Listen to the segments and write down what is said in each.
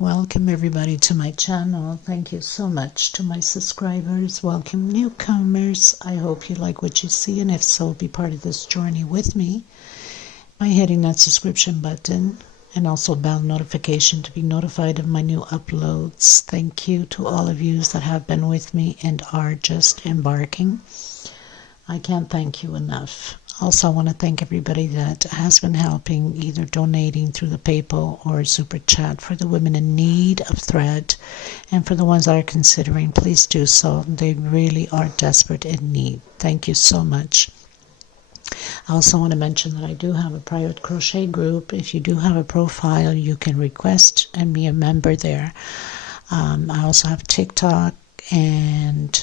Welcome everybody to my channel. Thank you so much to my subscribers. Welcome newcomers. I hope you like what you see, and if so, be part of this journey with me by hitting that subscription button and also bell notification to be notified of my new uploads. Thank you to all of you that have been with me and are just embarking. I can't thank you enough. Also, I want to thank everybody that has been helping, either donating through the PayPal or Super Chat for the women in need of thread. And for the ones that are considering, please do so. They really are desperate in need. Thank you so much. I also want to mention that I do have a private crochet group. If you do have a profile, you can request and be a member there. I also have TikTok and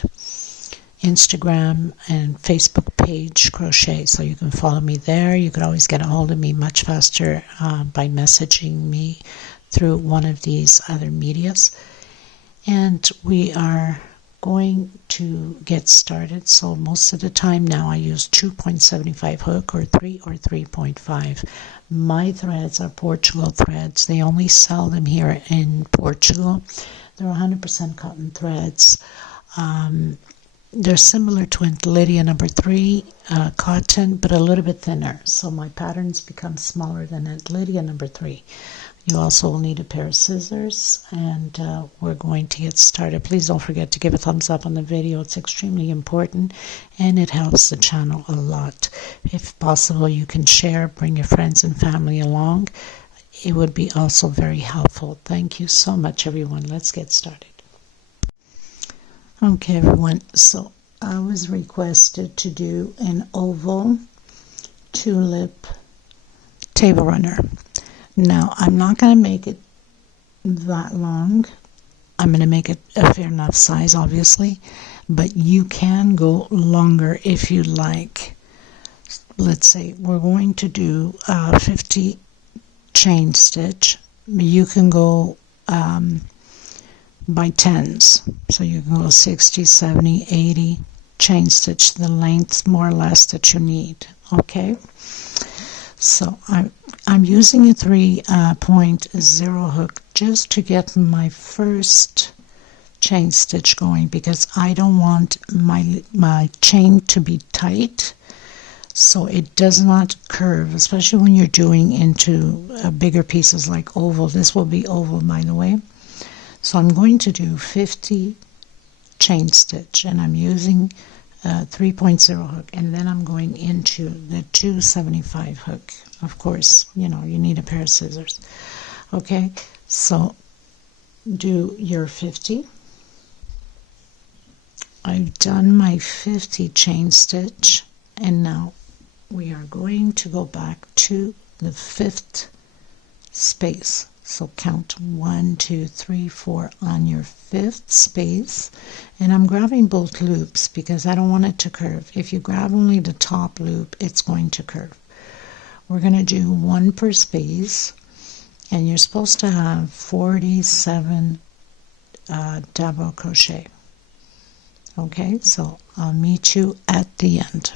Instagram and Facebook page crochet, so you can follow me there. You could always get a hold of me much faster by messaging me through one of these other medias. And we are going to get started. So most of the time now I use 2.75 hook or 3 or 3.5. My threads are Portugal threads. They only sell them here in Portugal. They're 100% cotton threads. They're similar to Lydia number 3 cotton, but a little bit thinner. So my patterns become smaller than Lydia number 3. You also will need a pair of scissors, and we're going to get started. Please don't forget to give a thumbs up on the video. It's extremely important, and it helps the channel a lot. If possible, you can share, bring your friends and family along. It would be also very helpful. Thank you so much, everyone. Let's get started. Okay, everyone, so I was requested to do an oval tulip table runner. Now, I'm not going to make it that long. I'm going to make it a fair enough size, obviously, but you can go longer if you like. Let's say we're going to do 50 chain stitch. You can go by tens, so you can go 60, 70, 80 chain stitch, the length more or less that you need. Okay, so I'm using a 3.0 hook just to get my first chain stitch going, because I don't want my chain to be tight so it does not curve, especially when you're doing into bigger pieces like oval. This will be oval, by the way. So I'm going to do 50 chain stitch, and I'm using 3.0 hook, and then I'm going into the 275 hook. Of course, you know, you need a pair of scissors. Okay, so do your 50. I've done my 50 chain stitch, and now we are going to go back to the 5th space. So count 1, 2, 3, 4 on your 5th space, and I'm grabbing both loops because I don't want it to curve. If you grab only the top loop, it's going to curve. We're going to do 1 per space, and you're supposed to have 47 double crochet. Okay, so I'll meet you at the end.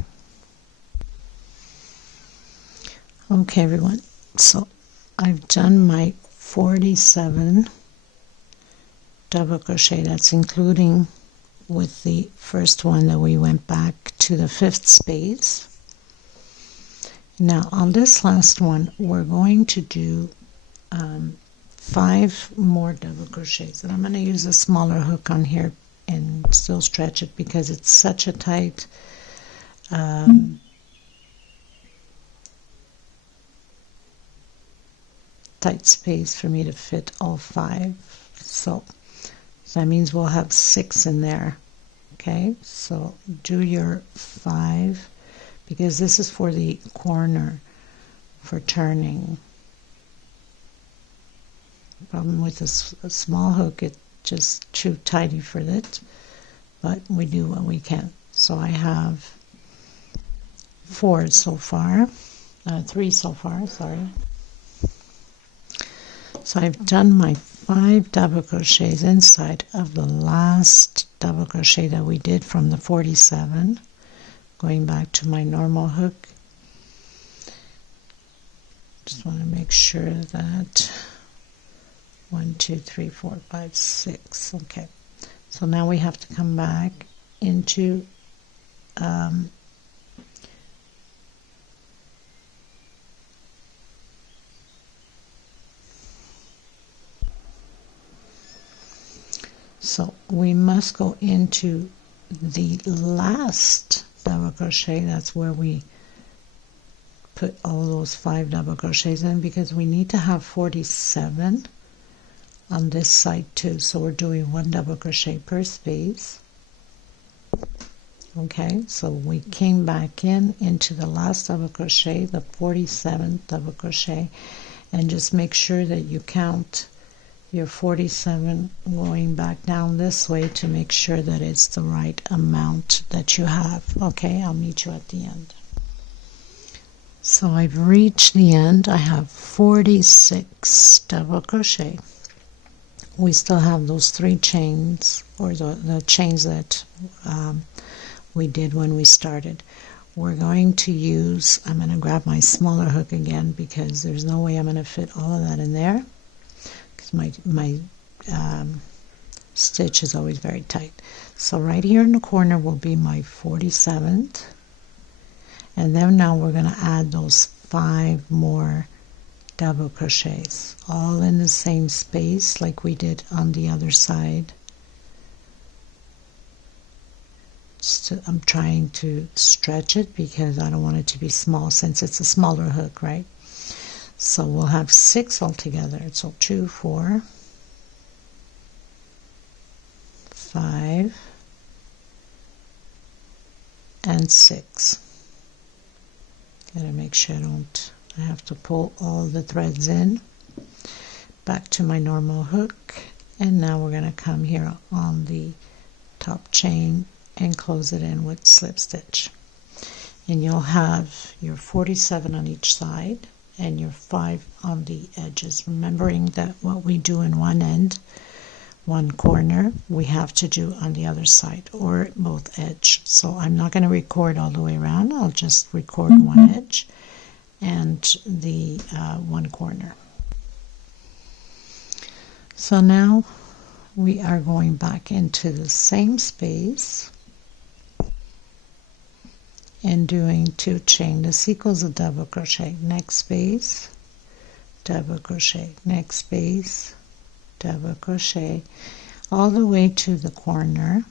Okay, everyone, so I've done my 47 double crochet. That's including with the first one that we went back to the 5th space. Now on this last one we're going to do 5 more double crochets, and I'm going to use a smaller hook on here and still stretch it because it's such a tight tight space for me to fit all 5. So that means we'll have 6 in there. Okay, so do your 5, because this is for the corner for turning. The problem with a small hook, it's just too tidy for it, but we do what we can. So I have 4 so far, 3 so far, sorry. So I've done my 5 double crochets inside of the last double crochet that we did from the 47, going back to my normal hook. Just want to make sure that 1, 2, 3, 4, 5, 6. Okay, so now we have to come back into so we must go into the last double crochet. That's where we put all those 5 double crochets in, because we need to have 47 on this side too. So we're doing 1 double crochet per space. Okay, so we came back into the last double crochet, the 47th double crochet, and just make sure that you count your 47 going back down this way to make sure that it's the right amount that you have. Okay, I'll meet you at the end. So I've reached the end. I have 46 double crochet. We still have those 3 chains, or the chains that we did when we started. We're going to use, I'm going to grab my smaller hook again, because there's no way I'm going to fit all of that in there, because my stitch is always very tight. So right here in the corner will be my 47th, and then now we're going to add those 5 more double crochets, all in the same space like we did on the other side. I'm trying to stretch it because I don't want it to be small, since it's a smaller hook, right? So we'll have 6 altogether. So 2, 4, 5, and 6. Gotta make sure I have to pull all the threads in. Back to my normal hook, and now we're gonna come here on the top chain and close it in with slip stitch. And you'll have your 47 on each side and your 5 on the edges, remembering that what we do in one end, one corner, we have to do on the other side, or both edge. So I'm not going to record all the way around. I'll just record one edge and the one corner. So now we are going back into the same space and doing 2 chain. This equals a double crochet. Next space, double crochet. Next space, double crochet, all the way to the corner.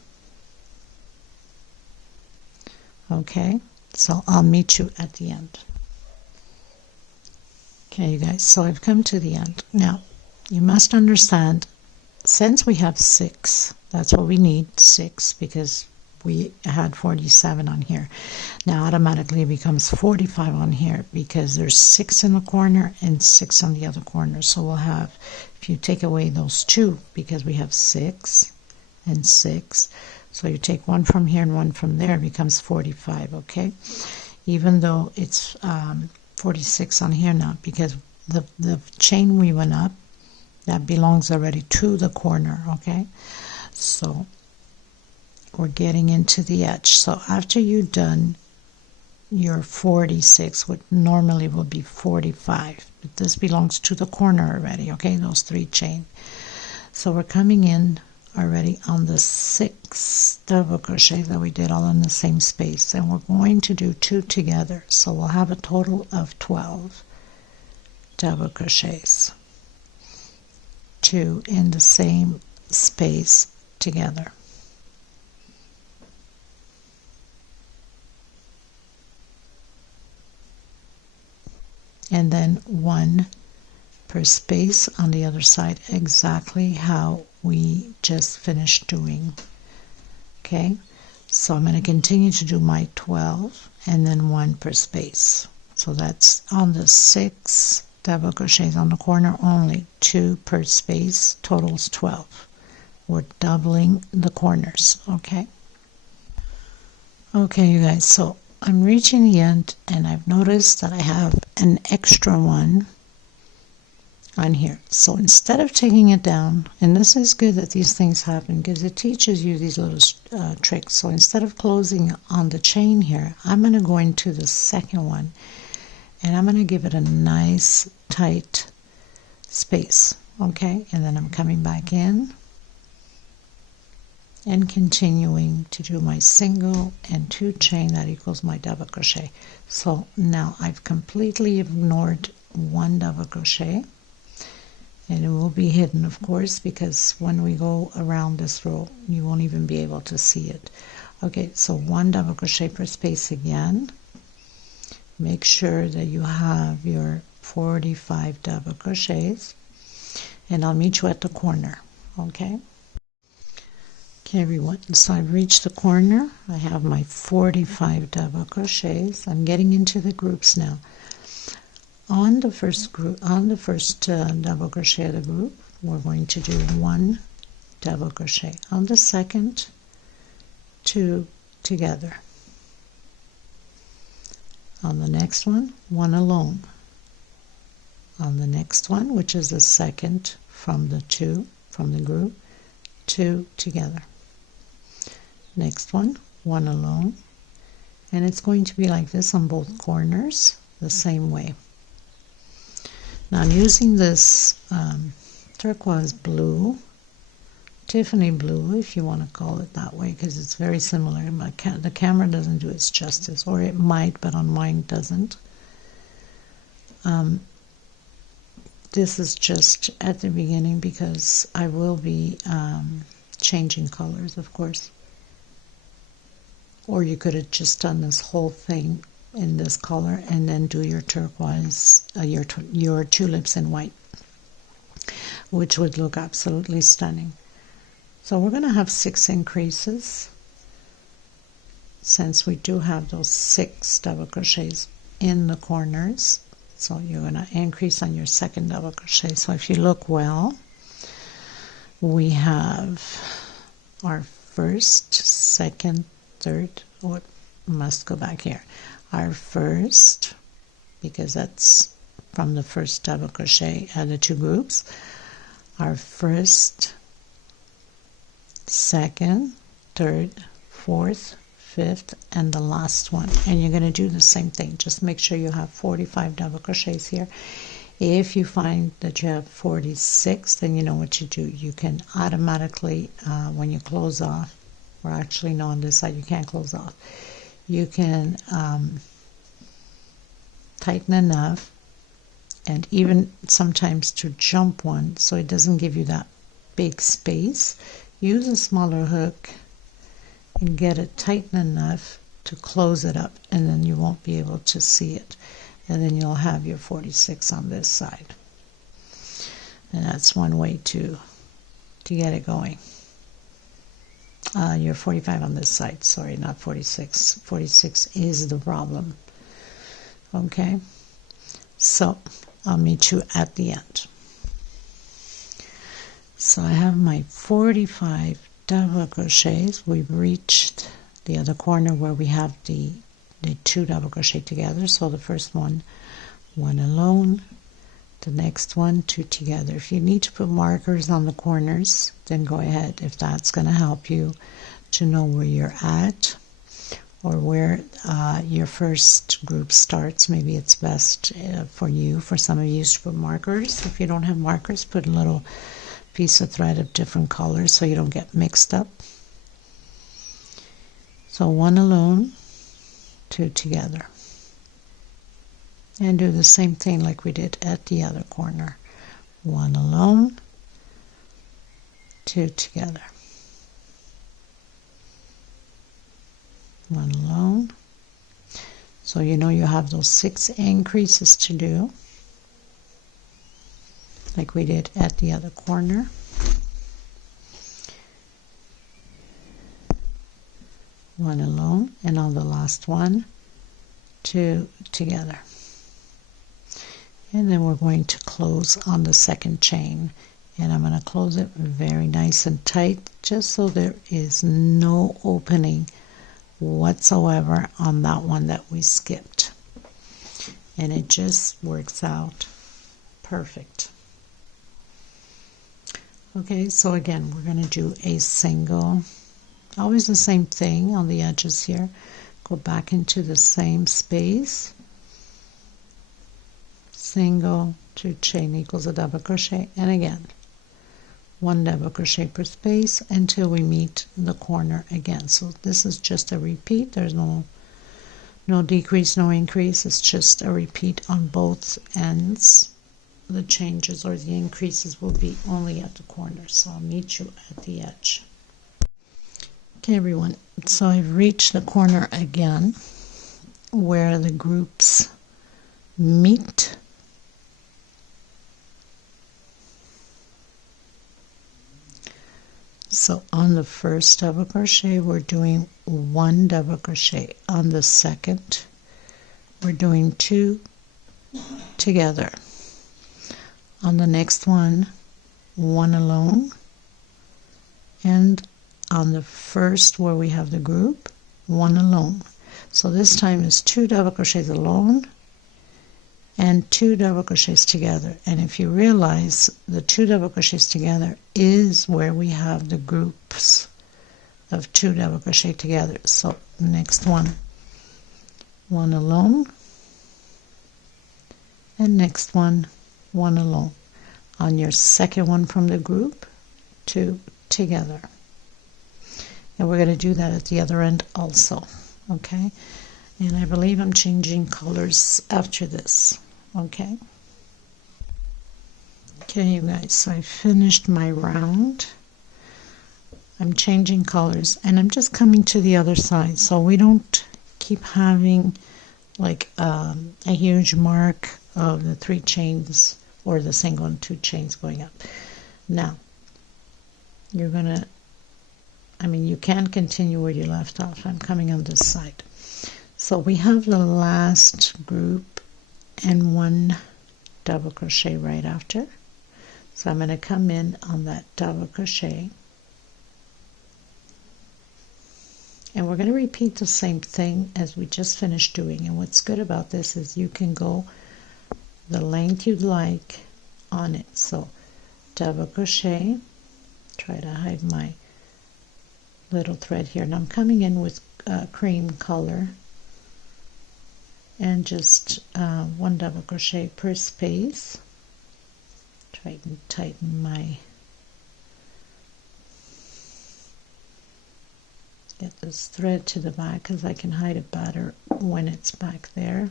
Okay, so I'll meet you at the end. Okay, you guys, so I've come to the end. Now, you must understand, since we have 6, that's what we need, 6, because we had 47 on here. Now automatically it becomes 45 on here, because there's 6 in the corner and 6 on the other corner. So we'll have, if you take away those 2, because we have 6 and 6, so you take 1 from here and 1 from there, it becomes 45. Okay, even though it's 46 on here now, because the chain we went up, that belongs already to the corner. Okay, so we're getting into the edge. So after you've done your 46, what normally will be 45, but this belongs to the corner already. Okay, those 3 chain. So we're coming in already on the 6 double crochet that we did all in the same space, and we're going to do 2 together. So we'll have a total of 12 double crochets, 2 in the same space together. And then 1 per space on the other side, exactly how we just finished doing. Okay, so I'm going to continue to do my 12 and then 1 per space. So that's on the 6 double crochets on the corner only, 2 per space, totals 12. We're doubling the corners. Okay, you guys, so I'm reaching the end, and I've noticed that I have an extra one on here. So instead of taking it down, and this is good that these things happen because it teaches you these little tricks. So instead of closing on the chain here, I'm going to go into the second one, and I'm going to give it a nice tight space. Okay, and then I'm coming back in and continuing to do my single and 2 chain that equals my double crochet. So now I've completely ignored 1 double crochet, and it will be hidden, of course, because when we go around this row you won't even be able to see it. Okay, so 1 double crochet per space again. Make sure that you have your 45 double crochets, and I'll meet you at the corner. Okay, everyone, so I've reached the corner. I have my 45 double crochets. I'm getting into the groups now. On the first group, on the first double crochet of the group, we're going to do 1 double crochet. On the second, 2 together. On the next one, 1 alone. On the next one, which is the second from the 2 from the group, 2 together. Next one, 1 alone, and it's going to be like this on both corners, the same way. Now I'm using this turquoise blue, Tiffany blue, if you want to call it that way, because it's very similar. The camera doesn't do its justice, or it might, but on mine it doesn't. This is just at the beginning because I will be changing colors, of course. Or you could have just done this whole thing in this color and then do your turquoise, your tulips in white, which would look absolutely stunning. So we're going to have 6 increases, since we do have those 6 double crochets in the corners. So you're going to increase on your second double crochet. So if you look well, we have our first, second, third, or must go back here. Our first, because that's from the first double crochet the 2 groups. Our first, second, third, fourth, fifth, and the last one. And you're going to do the same thing. Just make sure you have 45 double crochets here. If you find that you have 46, then you know what you do. You can automatically, when you close off, or actually no, on this side you can't close off, you can tighten enough, and even sometimes to jump one so it doesn't give you that big space, use a smaller hook and get it tighten enough to close it up, and then you won't be able to see it, and then you'll have your 46 on this side. And that's one way to get it going. Your 45 on this side, sorry, not 46. 46 is the problem. Okay, so I'll meet you at the end. So I have my 45 double crochets. We've reached the other corner where we have the 2 double crochet together. So the first one, 1 alone, the next one, 2 together. If you need to put markers on the corners, then go ahead, if that's going to help you to know where you're at, or where your first group starts. Maybe it's best for some of you to put markers. If you don't have markers, put a little piece of thread of different colors so you don't get mixed up. So 1 alone, 2 together, and do the same thing like we did at the other corner. 1 alone, 2 together, 1 alone. So you know you have those 6 increases to do like we did at the other corner. One alone, and on the last one, 2 together. And then we're going to close on the second chain, and I'm going to close it very nice and tight, just so there is no opening whatsoever on that one that we skipped, and it just works out perfect. Okay, so again, we're going to do a single, always the same thing on the edges here. Go back into the same space, single, 2 chain equals a double crochet, and again 1 double crochet per space until we meet the corner again. So this is just a repeat. There's no decrease, no increase. It's just a repeat on both ends. The changes or the increases will be only at the corner. So I'll meet you at the edge. Okay, everyone, so I've reached the corner again where the groups meet. So on the first double crochet we're doing 1 double crochet. On the second we're doing 2 together. On the next one, 1 alone, and on the first where we have the group, 1 alone. So this time is 2 double crochets alone and 2 double crochets together. And if you realize, the 2 double crochets together is where we have the groups of 2 double crochet together. So next one, 1 alone, and next one, 1 alone. On your second one from the group, 2 together. And we're going to do that at the other end also. Okay, and I believe I'm changing colors after this. Okay, you guys, so I finished my round. I'm changing colors and I'm just coming to the other side so we don't keep having like a huge mark of the 3 chains or the single and 2 chains going up. Now you're gonna, you can continue where you left off. I'm coming on this side. So we have the last group and 1 double crochet right after. So I'm going to come in on that double crochet. And we're going to repeat the same thing as we just finished doing. And what's good about this is you can go the length you'd like on it. So double crochet, try to hide my little thread here, and I'm coming in with cream color and just 1 double crochet per space. Try to tighten my, get this thread to the back because I can hide it better when it's back there.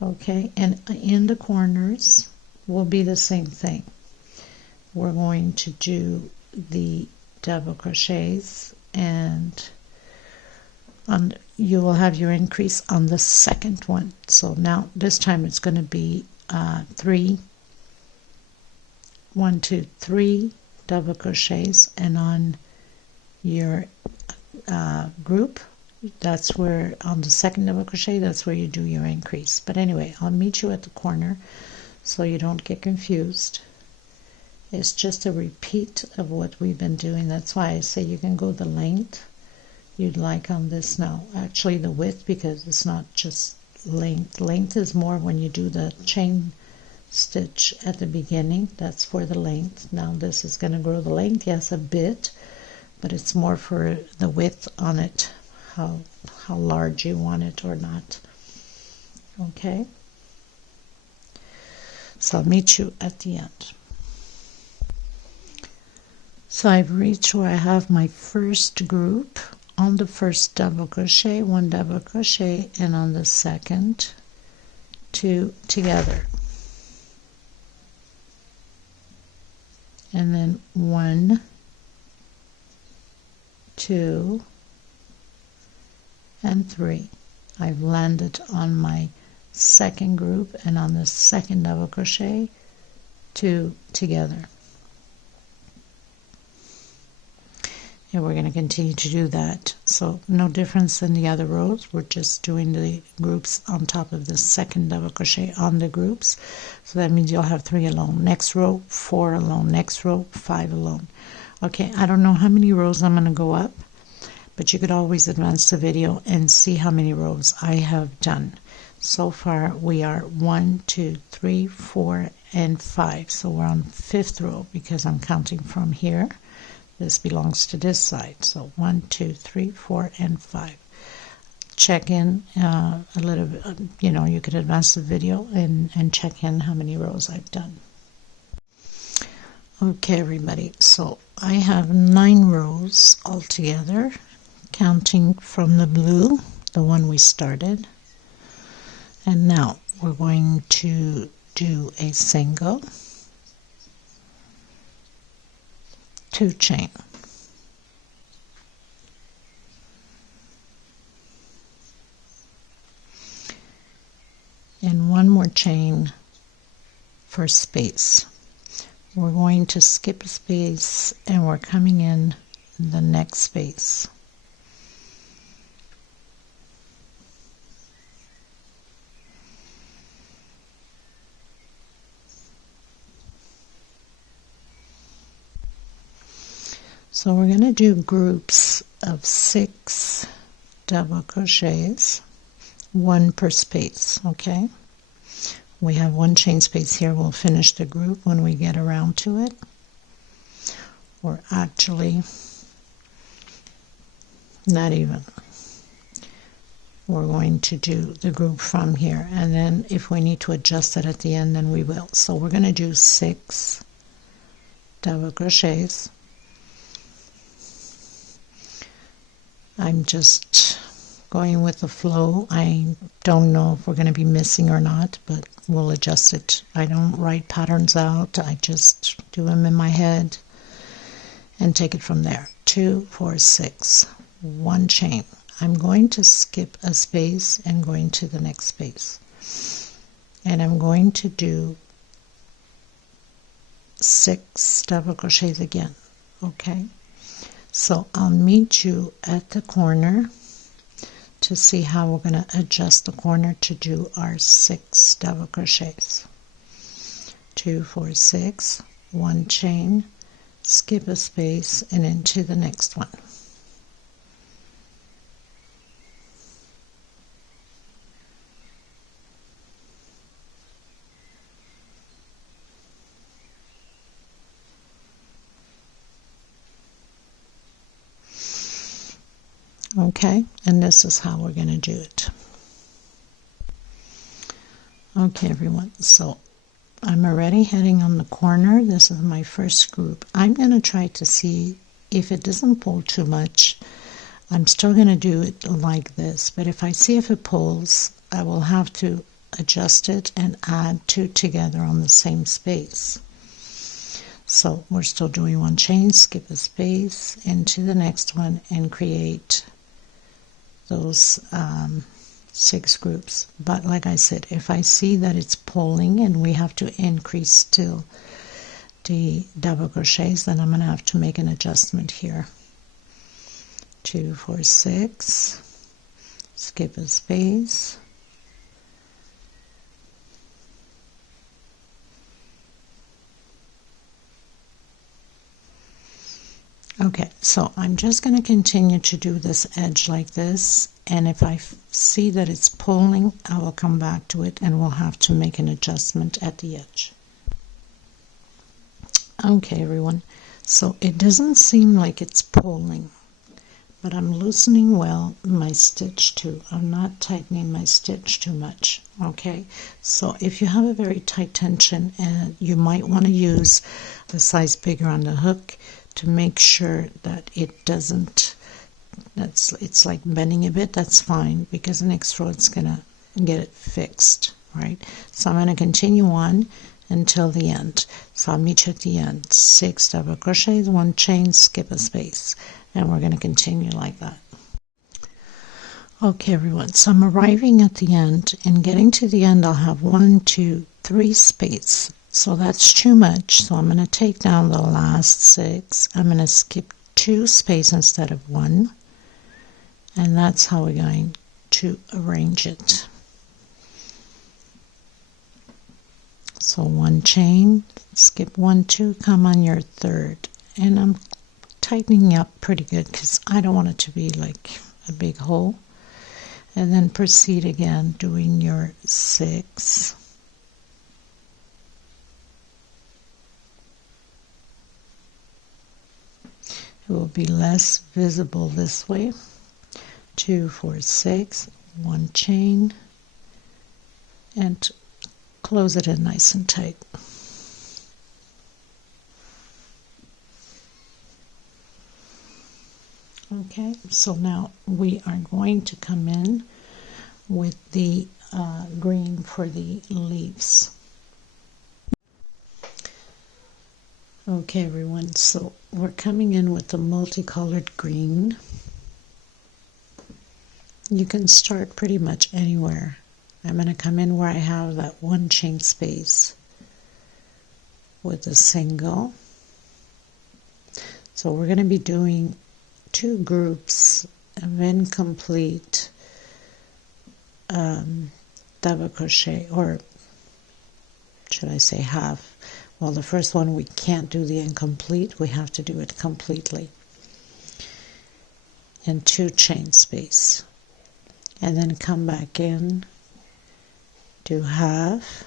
Okay, and in the corners will be the same thing. We're going to do the double crochets, and you will have your increase on the second one. So now this time it's going to be 3, 1, 2, 3 double crochets, and on your group, that's where on the second double crochet, that's where you do your increase. But anyway, I'll meet you at the corner so you don't get confused. It's just a repeat of what we've been doing. That's why I say you can go the length you'd like on this now. Actually the width, because it's not just length. Length is more when you do the chain stitch at the beginning. That's for the length. Now this is going to grow the length, yes, a bit, but it's more for the width on it, how large you want it or not. Okay, so I'll meet you at the end. So I've reached where I have my first group. On the first double crochet, 1 double crochet, and on the second, 2 together, and then 1, 2, and 3. I've landed on my second group, and on the second double crochet, 2 together. And we're going to continue to do that. So no difference in the other rows. We're just doing the groups on top of the second double crochet on the groups. So that means you'll have 3 alone. Next row, 4 alone. Next row, 5 alone. Okay, I don't know how many rows I'm going to go up, but you could always advance the video and see how many rows I have done. So far we are 1, 2, 3, 4, and 5. So we're on 5th row because I'm counting from here This belongs to this side. So 1, 2, 3, 4, and 5. Check in a little bit, you could advance the video and check in how many rows I've done. Okay, everybody, so I have 9 rows altogether, counting from the blue, the one we started. And now we're going to do a single, 2 chain. And 1 more chain for space. We're going to skip a space and we're coming in the next space. So we're going to do groups of 6 double crochets, 1 per space, okay? We have 1 chain space here. We'll finish the group when we get around to it. Or actually, not even. We're going to do the group from here, and then if we need to adjust it at the end, then we will. So we're going to do 6 double crochets. I'm just going with the flow. I don't know if we're going to be missing or not, but we'll adjust it. I don't write patterns out. I just do them in my head and take it from there. 2, 4, 6, 1 chain. I'm going to skip a space and going to the next space. And I'm going to do 6 double crochets again, okay? So I'll meet you at the corner to see how we're going to adjust the corner to do our 6 double crochets. 2, 4, 6, 1 chain, skip a space, and into the next one. Okay, and this is how we're going to do it. Okay, everyone, so I'm already heading on the corner. This is my first group. I'm going to try to see if it doesn't pull too much. I'm still going to do it like this, but if I see if it pulls, I will have to adjust it and add 2 together on the same space. So we're still doing 1 chain, skip a space, into the next one, and create those 6 groups. But like I said, if I see that it's pulling and we have to increase still the double crochets, then I'm going to have to make an adjustment here. 2, 4, 6, skip a space, okay, so I'm just going to continue to do this edge like this, and if I see that it's pulling, I will come back to it and we'll have to make an adjustment at the edge. Okay, everyone, so it doesn't seem like it's pulling, but I'm loosening well my stitch too. I'm not tightening my stitch too much, okay? So if you have a very tight tension, you might want to use the size bigger on the hook to make sure that it doesn't, it's like bending a bit. That's fine, because the next row it's gonna get it fixed, right? So I'm going to continue on until the end. So I'll meet you at the end. 6 double crochets, 1 chain, skip a space, and we're going to continue like that. Okay, everyone, so I'm arriving at the end, and getting to the end I'll have 1, 2, 3 space. So that's too much, so I'm going to take down the last 6. I'm going to skip 2 space instead of 1, and that's how we're going to arrange it. So 1 chain, skip 1, 2, come on your 3rd, and I'm tightening up pretty good because I don't want it to be like a big hole. And then proceed again doing your 6. It will be less visible this way. 2, 4, 6, 1 chain, and close it in nice and tight. Okay, so now we are going to come in with the green for the leaves. Okay everyone, so we're coming in with the multicolored green. You can start pretty much anywhere. I'm going to come in where I have that 1 chain space with a single. So we're going to be doing 2 groups of incomplete double crochet, or should I say half. Well, the first one we can't do the incomplete, we have to do it completely in 2 chain space, and then come back in, do half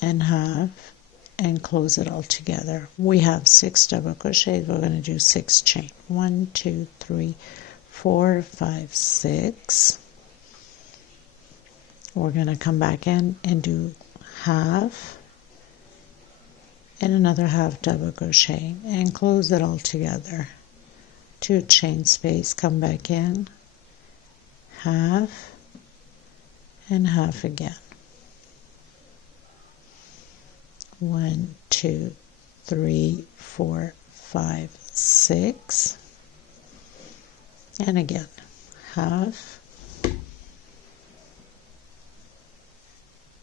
and half, and close it all together. We have 6 double crochets. We're going to do 6 chain. 1, 2, 3, 4, 5, 6. We're going to come back in and do half and another half double crochet and close it all together. 2 chain space, come back in, half and half again. 1, 2, 3, 4, 5, 6, and again half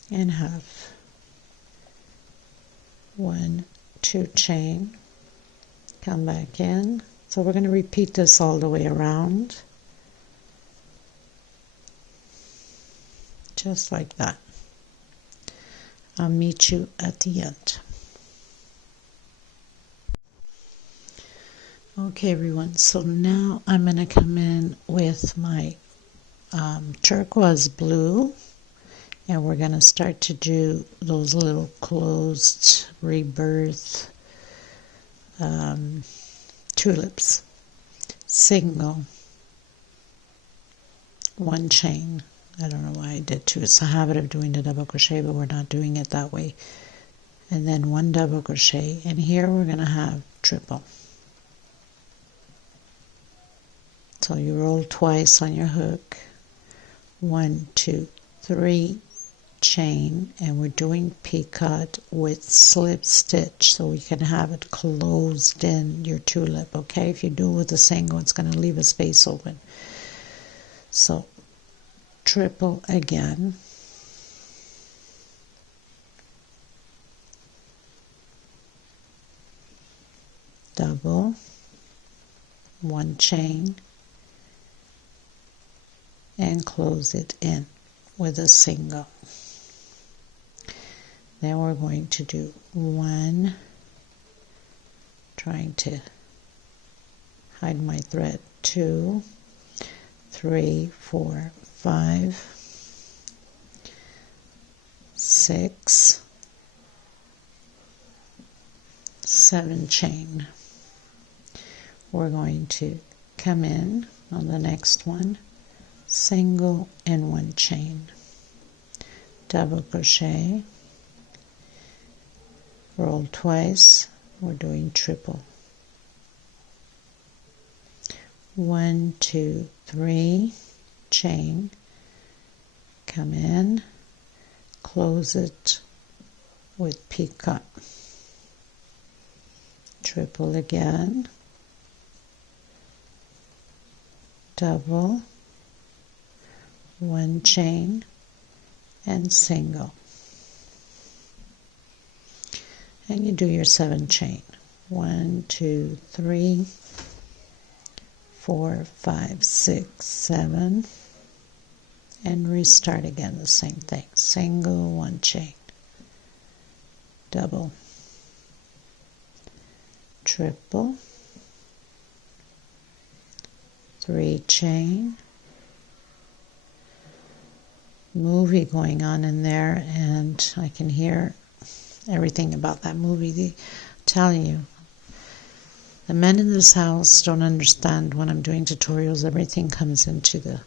and half. 1, 2 chain, come back in. So we're going to repeat this all the way around, just like that. I'll meet you at the end. Okay everyone, so now I'm going to come in with my turquoise blue, and we're going to start to do those little closed rebirth tulips. Single, 1 chain. I don't know why I did 2. It's a habit of doing the double crochet, but we're not doing it that way. And then 1 double crochet, and here we're going to have triple. So you roll twice on your hook. 1, 2, 3 chain, and we're doing picot with slip stitch, so we can have it closed in your tulip. Okay, if you do it with a single, it's going to leave a space open. So triple again, double, 1 chain, and close it in with a single. Then we're going to do 1, trying to hide my thread, 2, 3, 4, 5, 6, 7 chain. We're going to come in on the next one, single and 1 chain, double crochet, roll twice, we're doing triple. 1, 2, 3 chain, come in, close it with picot, triple again, double, 1 chain, and single. And you do your 7 chain. 1, 2, 3, 4, 5, 6, 7, and restart again the same thing. Single, 1 chain, double, triple, 3 chain. Movie going on in there, and I can hear everything about that movie. I'm telling you, The men in this house don't understand when I'm doing tutorials, everything comes into the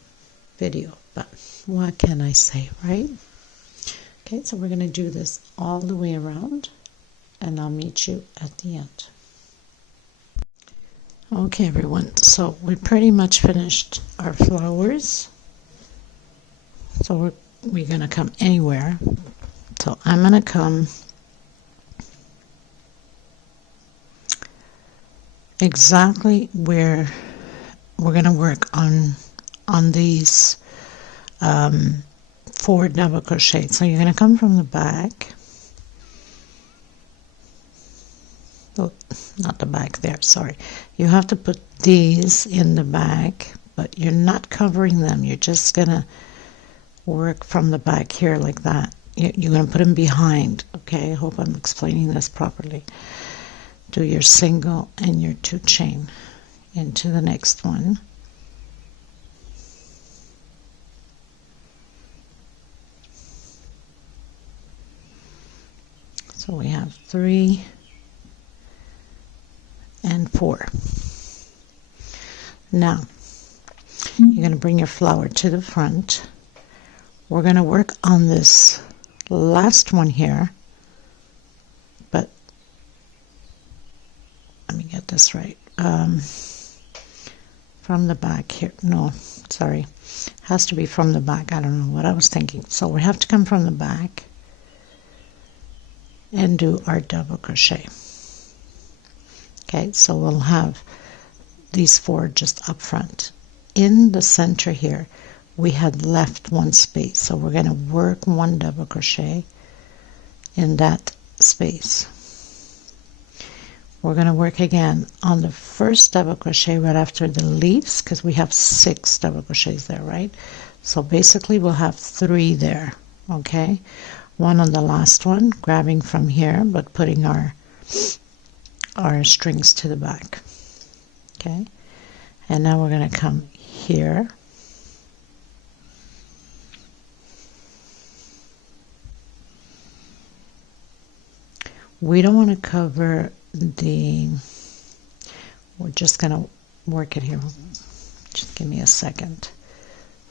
video, but what can I say, right? Okay, so we're going to do this all the way around, and I'll meet you at the end. Okay, everyone, so we pretty much finished our flowers. So we're going to come anywhere. So I'm going to come exactly where we're going to work on these 4 double crochets. So you're going to come from the back. Oh, not the back there, sorry. You have to put these in the back, but you're not covering them. You're just going to work from the back here like that. You're going to put them behind, okay? I hope I'm explaining this properly. Do your single and your 2 chain into the next one. So we have 3 and 4. Now, you're going to bring your flower to the front. We're going to work on this last one here, but let me get this right. From the back here. No, sorry. Has to be from the back. I don't know what I was thinking. So we have to come from the back and do our double crochet. Okay, so we'll have these 4 just up front. In the center here, we had left 1 space, so we're going to work 1 double crochet in that space. We're going to work again on the first double crochet right after the leaves, because we have 6 double crochets there, right? So basically we'll have 3 there, okay? 1 on the last one, grabbing from here, but putting our strings to the back, okay? And now we're going to come here, we don't want to cover the, we're just going to work it here. Just give me a second.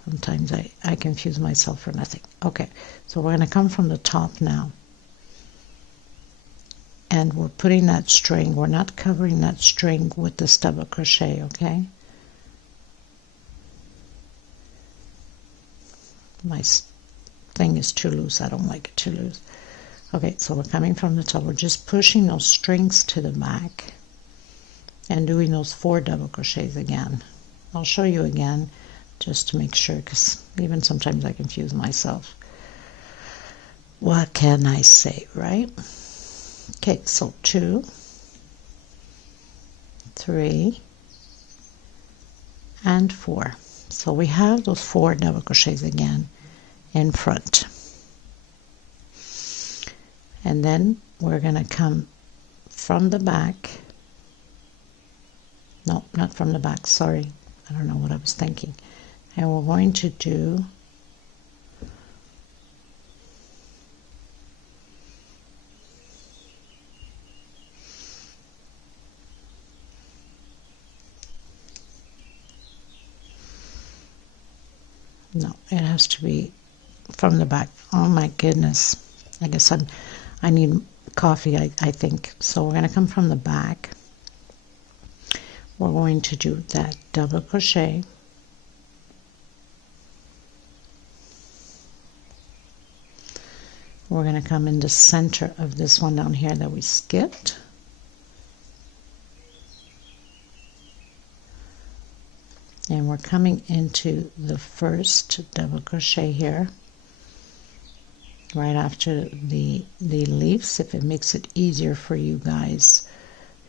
Sometimes I confuse myself for nothing. Okay, so we're going to come from the top now. And we're putting that string, we're not covering that string with this double crochet, okay? My thing is too loose, I don't like it too loose. Okay, so we're coming from the top, we're just pushing those strings to the back and doing those 4 double crochets again. I'll show you again just to make sure, because even sometimes I confuse myself. What can I say, right? Okay, so 2, 3, and 4. So we have those 4 double crochets again in front. And then we're going to come from the back. No, not from the back, sorry. I don't know what I was thinking. And we're going to do no, it has to be from the back. Oh my goodness. I guess I need coffee, I think. So we're going to come from the back. We're going to do that double crochet. We're going to come in the center of this one down here that we skipped. And we're coming into the first double crochet here, right after the leaves, if it makes it easier for you guys.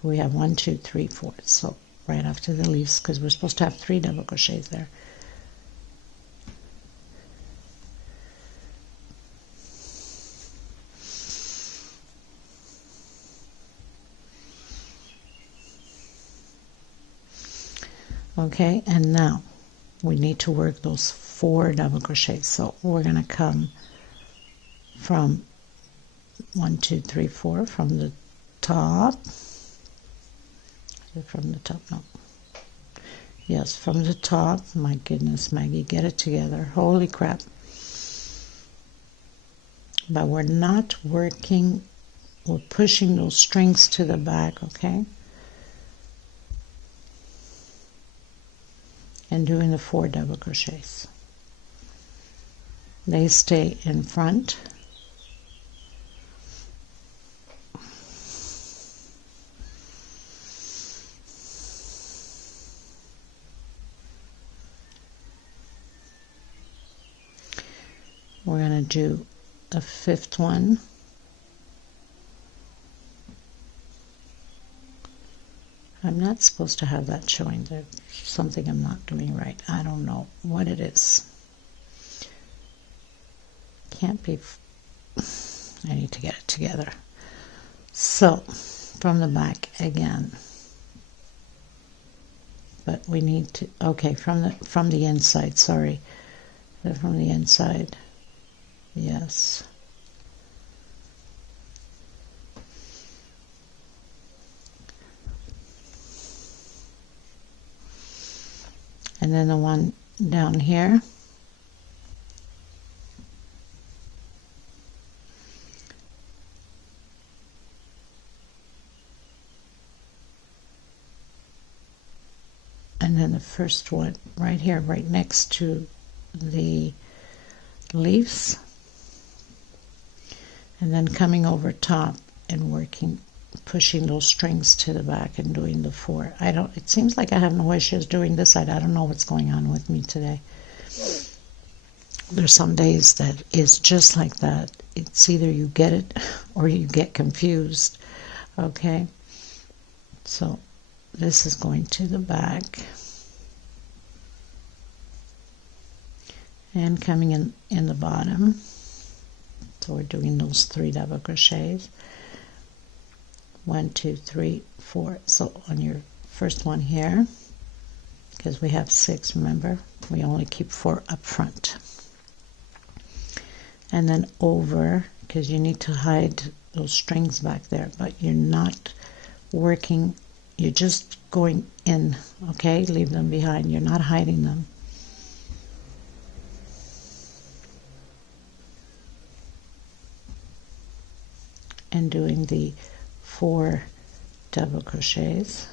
We have 1, 2, 3, 4. So right after the leaves, because we're supposed to have 3 double crochets there. Okay, and now we need to work those 4 double crochets. So we're going to come from 1, 2, 3, 4 from the top, From the top, no. Yes, from the top. My goodness, Maggie, get it together. Holy crap. But we're not working, we're pushing those strings to the back, okay? And doing the 4 double crochets. They stay in front. We're going to do a 5th one. I'm not supposed to have that showing. There's something I'm not doing right. I don't know what it is. Can't be. I need to get it together. So, from the back again. But we need to, okay, from the inside, sorry. From the inside. Yes. And then the one down here. And then the first one right here, right next to the leaves. And then coming over top and working, pushing those strings to the back and doing the 4. It seems like I have no issues doing this side. I don't know what's going on with me today. There's some days that it's just like that. It's either you get it or you get confused. Okay? So this is going to the back. And coming in the bottom. So we're doing those 3 double crochets. 1, 2, 3, 4. So on your first one here, because we have 6, remember, we only keep 4 up front. And then over, because you need to hide those strings back there, but you're not working, you're just going in, okay? Leave them behind, you're not hiding them. And doing the 4 double crochets,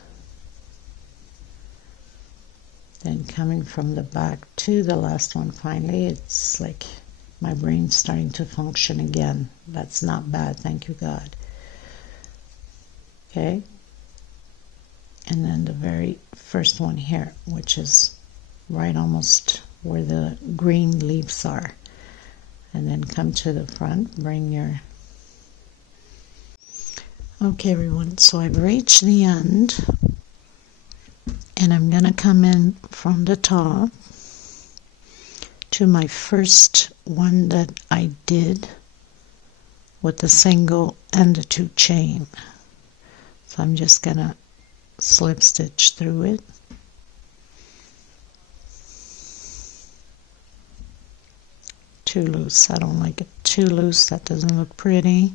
then coming from the back to the last one. Finally, it's like my brain's starting to function again. That's not bad, thank you God. Okay, and then the very first one here, which is right almost where the green leaves are, and then come to the front, bring your. Okay everyone, so I've reached the end and I'm going to come in from the top to my first one that I did with the single and the 2 chain. So I'm just going to slip stitch through it. Too loose, I don't like it too loose, that doesn't look pretty.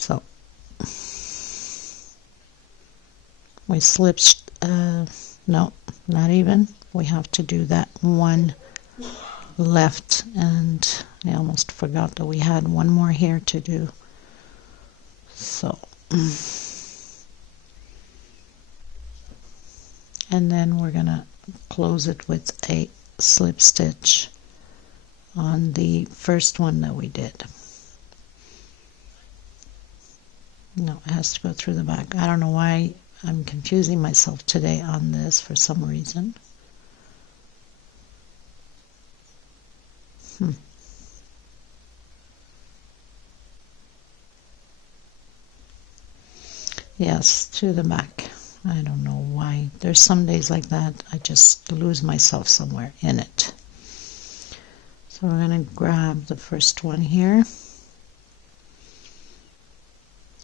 So we slip, no, not even. We have to do that one left, and I almost forgot that we had one more here to do. So, and then we're gonna close it with a slip stitch on the first one that we did. No, it has to go through the back. I don't know why I'm confusing myself today on this for some reason. Yes, to the back. I don't know why. There's some days like that. I just lose myself somewhere in it. So we're going to grab the first one here.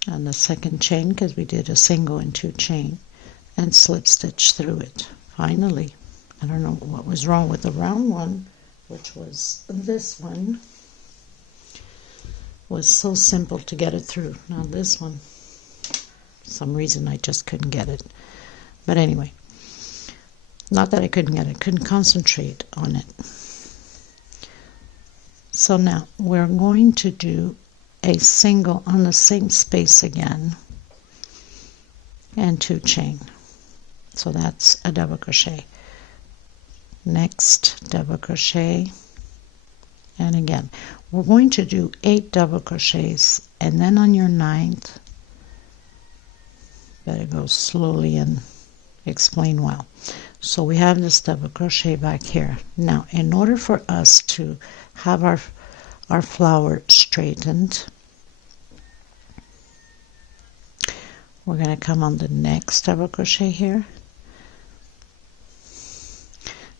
On the second chain, because we did a single and 2 chain, and slip stitch through it. Finally, I don't know what was wrong with the round one, which was this one. Was so simple to get it through. Now this one, some reason I just couldn't get it. But anyway, not that I couldn't get it, couldn't concentrate on it. So now we're going to do a single on the same space again and 2 chain. So that's a double crochet. Next double crochet, and again we're going to do 8 double crochets, and then on your 9th, better go slowly and explain well. So we have this double crochet back here. Now in order for us to have our flower straightened, we're going to come on the next double crochet here.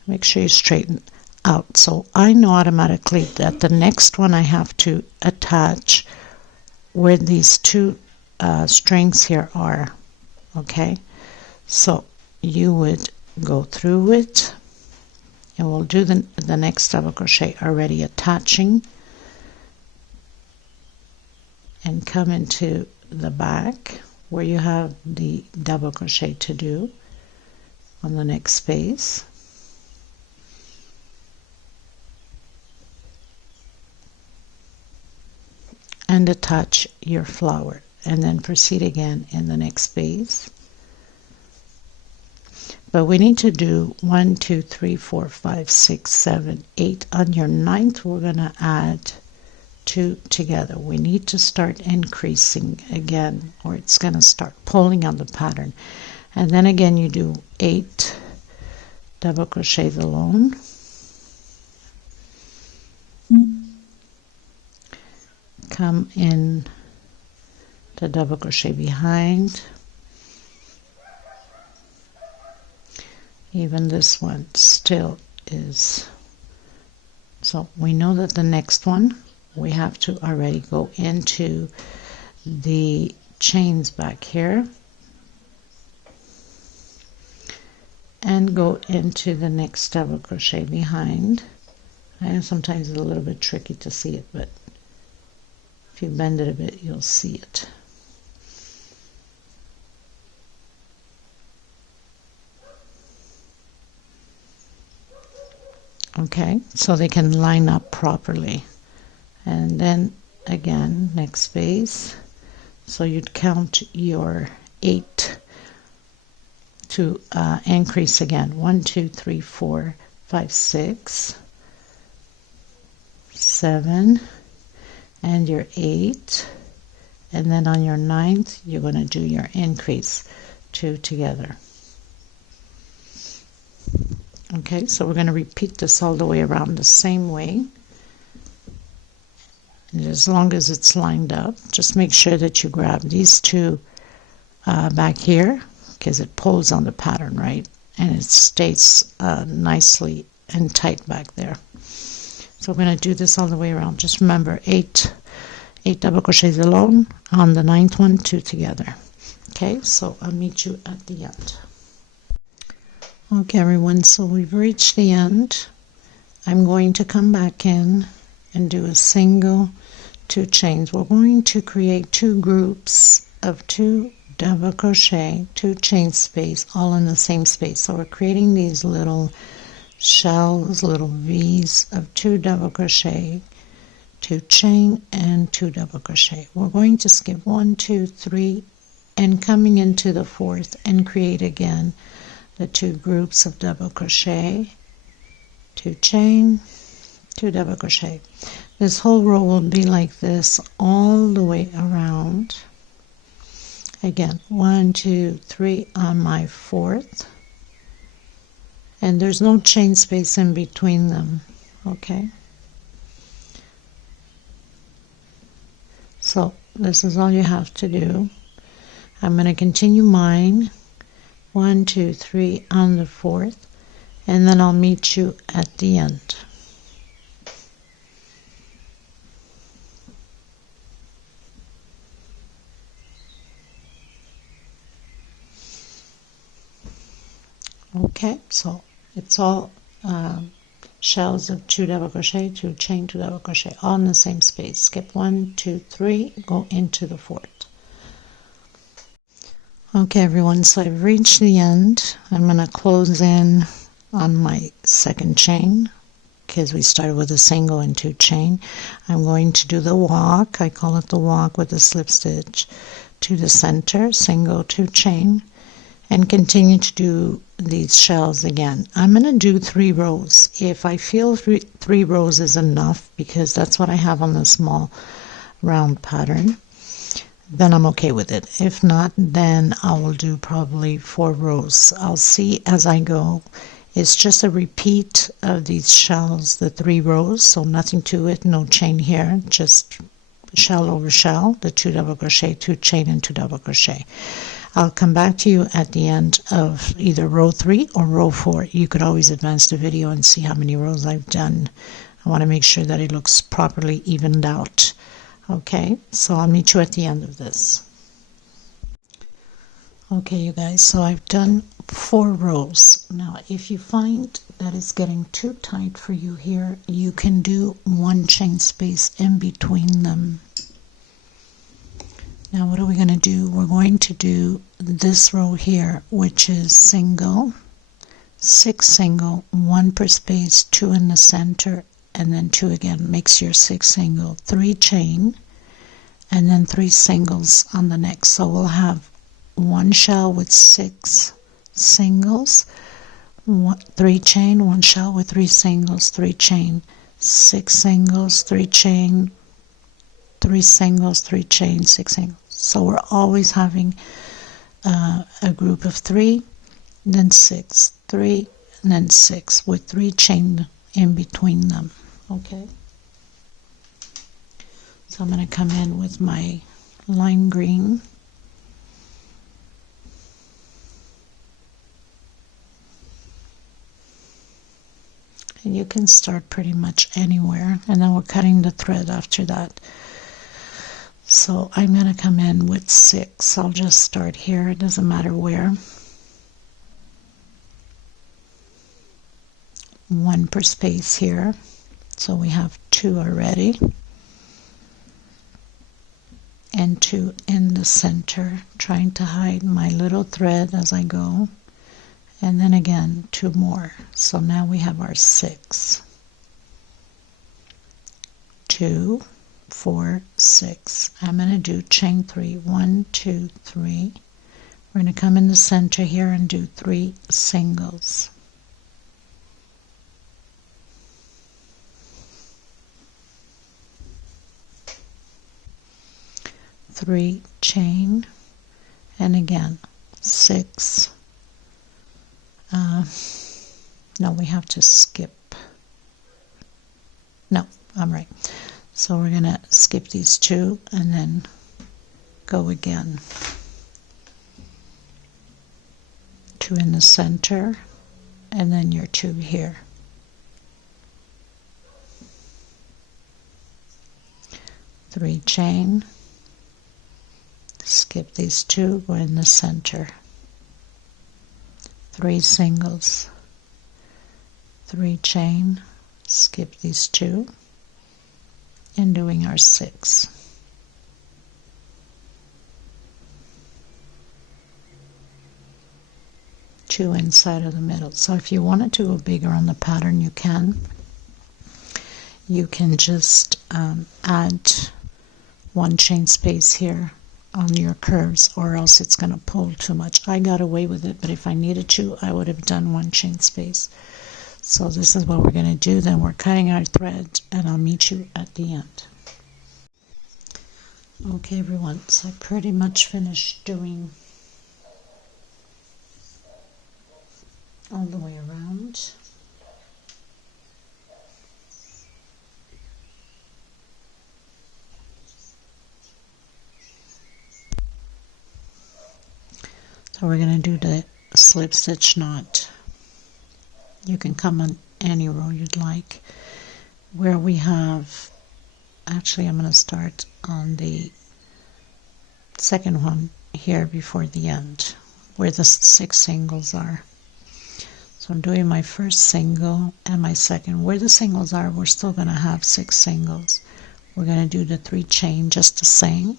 Make sure you straighten out. So I know automatically that the next one I have to attach where these 2 strings here are. Okay, so you would go through it, and we'll do the next double crochet already attaching, and come into the back where you have the double crochet to do on the next space. And attach your flower, and then proceed again in the next space. But we need to do 1, 2, 3, 4, 5, 6, 7, 8. On your 9th, we're going to add 2 together. We need to start increasing again, or it's going to start pulling on the pattern. And then again, you do 8 double crochets alone. Come in the double crochet behind. Even this one still is. So we know that the next one we have to already go into the chains back here and go into the next double crochet behind. I know sometimes it's a little bit tricky to see it, but if you bend it a bit, you'll see it. Okay, so they can line up properly. And then again, next space. So you'd count your 8 to increase again. 1, 2, 3, 4, 5, 6, 7, and your 8, and then on your 9th you're going to do your increase 2 together. Okay, so we're going to repeat this all the way around the same way, and as long as it's lined up, just make sure that you grab these 2 back here, because it pulls on the pattern, right, and it stays nicely and tight back there. So we're going to do this all the way around. Just remember 8 double crochets alone, on the 9th one 2 together. Okay, so I'll meet you at the end. Okay everyone, so we've reached the end. I'm going to come back in and do a single 2 chains. We're going to create 2 groups of 2 double crochet, 2 chain space, all in the same space. So we're creating these little shells, little V's of 2 double crochet, 2 chain, and 2 double crochet. We're going to skip 1, 2, 3, and coming into the 4th and create again the 2 groups of double crochet, 2 chain, 2 double crochet. This whole row will be like this all the way around. Again, 1, 2, 3 on my 4th. And there's no chain space in between them, okay? So this is all you have to do. I'm going to continue mine, 1, 2, 3 on the 4th, and then I'll meet you at the end. Okay, so it's all shells of 2 double crochet, 2 chain, 2 double crochet, all in the same space. Skip 1, 2, 3, go into the 4th. Okay everyone, so I've reached the end. I'm going to close in on my second chain because we started with a single and 2 chain. I'm going to do the walk. I call it the walk with the slip stitch to the center, single, 2 chain, and continue to do these shells again. I'm going to do 3 rows. If I feel 3 rows is enough, because that's what I have on the small round pattern, then I'm okay with it. If not, then I will do probably 4 rows. I'll see as I go. It's just a repeat of these shells, the 3 rows, so nothing to it, no chain here, just shell over shell, the 2 double crochet, 2 chain, and 2 double crochet. I'll come back to you at the end of either row 3 or row 4. You could always advance the video and see how many rows I've done. I want to make sure that it looks properly evened out. Okay, so I'll meet you at the end of this. Okay, you guys, so I've done 4 rows. Now, if you find that it's getting too tight for you here, you can do 1 chain space in between them. Now, what are we going to do? We're going to do this row here, which is single, 6 single, 1 per space, 2 in the center, and then 2 again. Makes your 6 single, 3 chain, and then 3 singles on the next. So we'll have 1 shell with 6 singles, 3 chain, 1 shell with 3 singles, 3 chain, 6 singles, 3 chain, 3 singles, 3 chain, 6 singles. So we're always having a group of 3, then 6, 3, and then 6 with 3 chain in between them. Okay, so I'm going to come in with my lime green, and you can start pretty much anywhere, and then we're cutting the thread after that. So I'm going to come in with 6. I'll just start here, it doesn't matter where. 1 per space here, so we have 2 already, and 2 in the center, trying to hide my little thread as I go, and then again 2 more. So now we have our 6, 2, 4, 6. I'm going to do chain 3, 1, 2, 3. We're going to come in the center here and do 3 singles. 3 chain, and again 6. No, we have to skip. No, I'm right. So we're going to skip these 2 and then go again. 2 in the center, and then your 2 here. 3 chain, skip these 2, go in the center. 3 singles, 3 chain, skip these 2, and doing our 6. 2 inside of the middle. So if you wanted to go bigger on the pattern, you can. You can just add 1 chain space here on your curves, or else it's going to pull too much. I got away with it, but if I needed to, I would have done 1 chain space. So this is what we're going to do. Then we're cutting our thread, and I'll meet you at the end. Okay everyone, so I pretty much finished doing all the way around. So we're going to do the slip stitch knot. You can come on any row you'd like. Where we have, actually I'm going to start on the second one here before the end, where the 6 singles are. So I'm doing my first single and my second. Where the singles are, we're still going to have 6 singles. We're going to do the 3 chain just the same.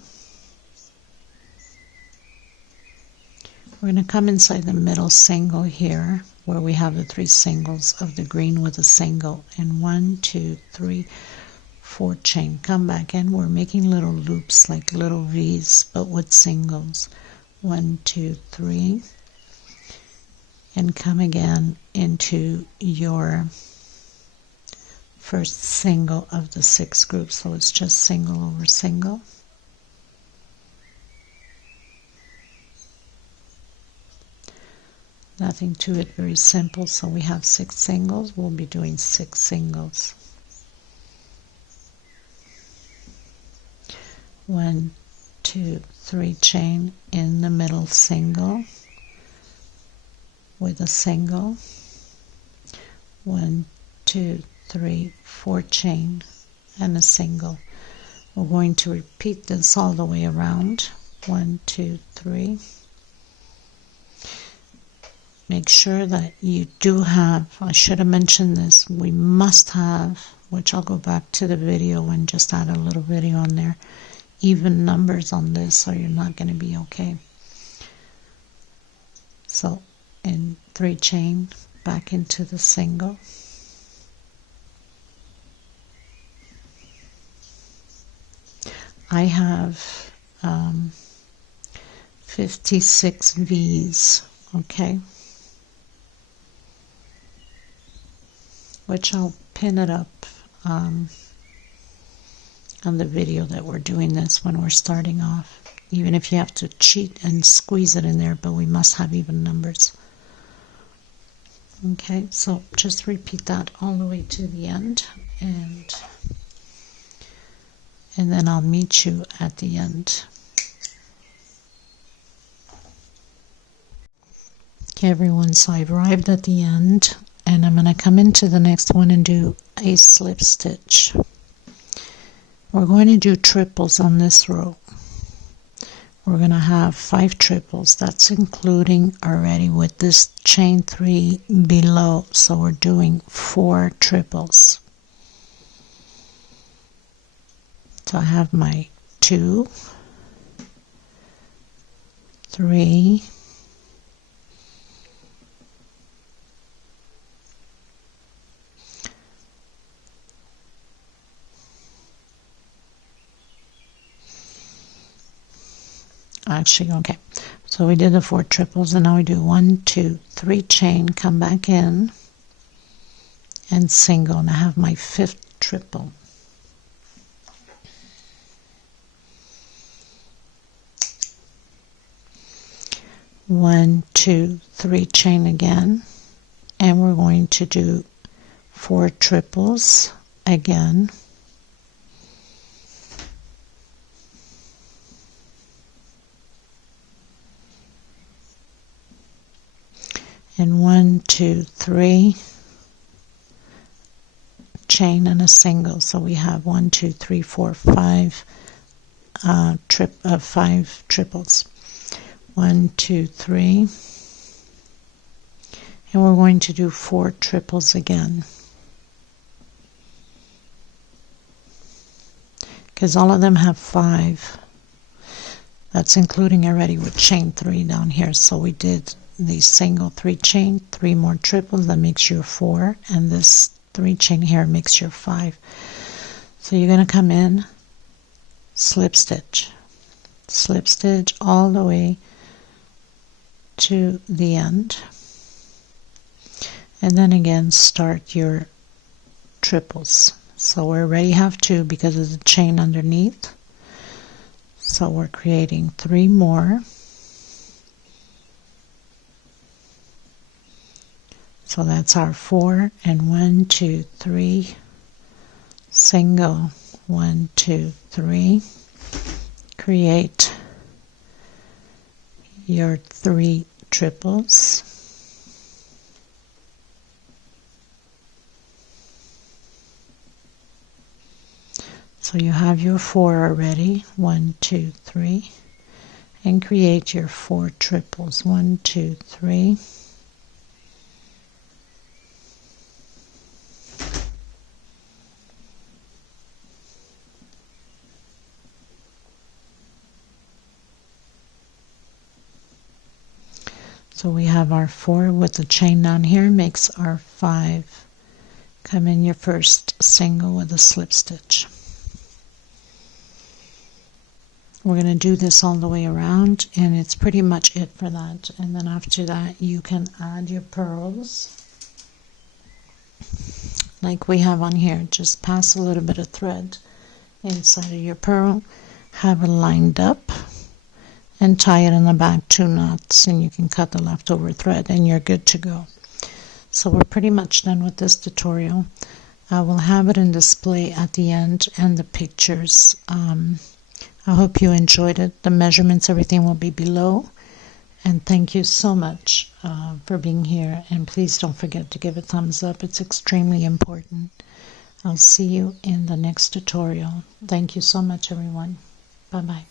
We're going to come inside the middle single here where we have the 3 singles of the green with a single, and 1, 2, 3, 4 chain. Come back in. We're making little loops like little V's but with singles. 1, 2, 3, and come again into your first single of the 6 groups. So it's just single over single. Nothing to it, very simple. So we have 6 singles. We'll be doing 6 singles. 1, 2, 3 chain in the middle single with a single. 1, 2, 3, 4 chain and a single. We're going to repeat this all the way around. 1, 2, 3. Make sure that you do have, I should have mentioned this, we must have, which I'll go back to the video and just add a little video on there, even numbers on this, or you're not going to be okay. So in 3 chain, back into the single. I have 56 V's, okay, which I'll pin it up on the video that we're doing this when we're starting off, even if you have to cheat and squeeze it in there, but we must have even numbers. Okay, so just repeat that all the way to the end, and then I'll meet you at the end. Okay everyone, so I've arrived at the end, and I'm going to come into the next one and do a slip stitch. We're going to do triples on this row. We're going to have 5 triples. That's including already with this chain 3 below. So we're doing 4 triples. So I have my 2, 3, actually, okay, so we did the 4 triples, and now we do 1, 2, 3 chain, come back in and single, and I have my 5th triple. One, 2, 3 chain again, and we're going to do 4 triples again. And 1, 2, 3 chain and a single. So we have 1, 2, 3, 4, 5 5 triples. 1, 2, 3, and we're going to do 4 triples again, because all of them have 5. That's including already with chain 3 down here. So we did the single 3 chain, 3 more triples, that makes your 4, and this 3 chain here makes your 5. So you're going to come in, slip stitch all the way to the end, and then again start your triples. So we already have 2 because of the chain underneath, so we're creating 3 more. So that's our 4, and 1, 2, 3 single, 1, 2, 3, create your 3 triples, so you have your 4 already, 1, 2, 3, and create your 4 triples, 1, 2, 3, So we have our 4 with the chain down here makes our 5. Come in your first single with a slip stitch. We're going to do this all the way around, and it's pretty much it for that. And then after that you can add your pearls like we have on here. Just pass a little bit of thread inside of your pearl, have it lined up, and tie it in the back 2 knots, and you can cut the leftover thread and you're good to go. So we're pretty much done with this tutorial. I will have it in display at the end and the pictures. I hope you enjoyed it. The measurements, everything will be below. And thank you so much for being here. And please don't forget to give a thumbs up. It's extremely important. I'll see you in the next tutorial. Thank you so much, everyone. Bye-bye.